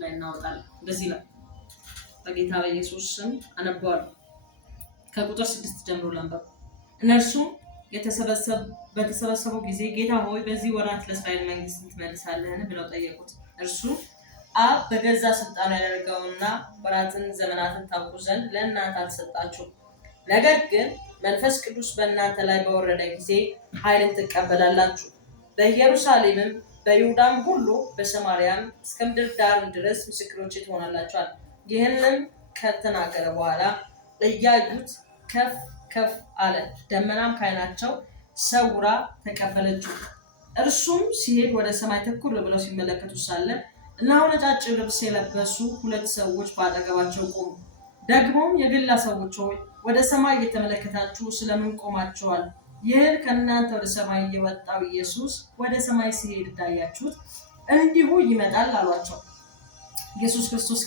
ላይ እናወጣለን። እንደዚህ ነው። በጌታ በኢየሱስ ስም አነባዋለሁ። ከቁጥር 6 ጀምሮ ላንብብ። እነርሱም በተሰበሰቡ ጊዜ ጌታ ሆይ በዚህ ወራት ለእስራኤል መንግስትን ትመልሳለህን ብለው ጠየቁት። እርሱ አብ በገዛ ስልጣኑ ያደርገውና ወራትን ዘመናትን ታውቁ ዘንድ ለእናንተ አልሰጣችሁም። ነገር ግን መንፈስ ቅዱስ በእናንተ ላይ በወረደ ጊዜ ኃይልን ትቀበላላችሁ። በኢየሩሳሌምም በይሁዳም ሁሉ በሰማርያም እስከ ምድር ዳር ድረስ ምስክሮቼ ትሆናላችኋል። ይህንም ከተናገረ በኋላ እያዩት ከፍ ከፍ አለ፣ ደመናም ከዓይናቸው ሰውራ ተቀበለችው። እርሱም ሲሄድ ወደ ሰማይ ትኩር ብለው ሲመለከቱ ሳለ እነሆ ነጫጭ ልብስ የለበሱ 2 ሰዎች በአጠገባቸው ቆሙ። ደግሞም የገሊላ ሰዎች ሆይ ወደ ሰማይ እየተመለከታችሁ ስለምን ቆማችኋል? ይህን ከእናንተ ወደ ሰማይ የወጣው ኢየሱስ ወደ ሰማይ ሲሄድ እንዳያችሁት እንዲሁ ይመጣል አሏቸው። ኢየሱስ ክርስቶስ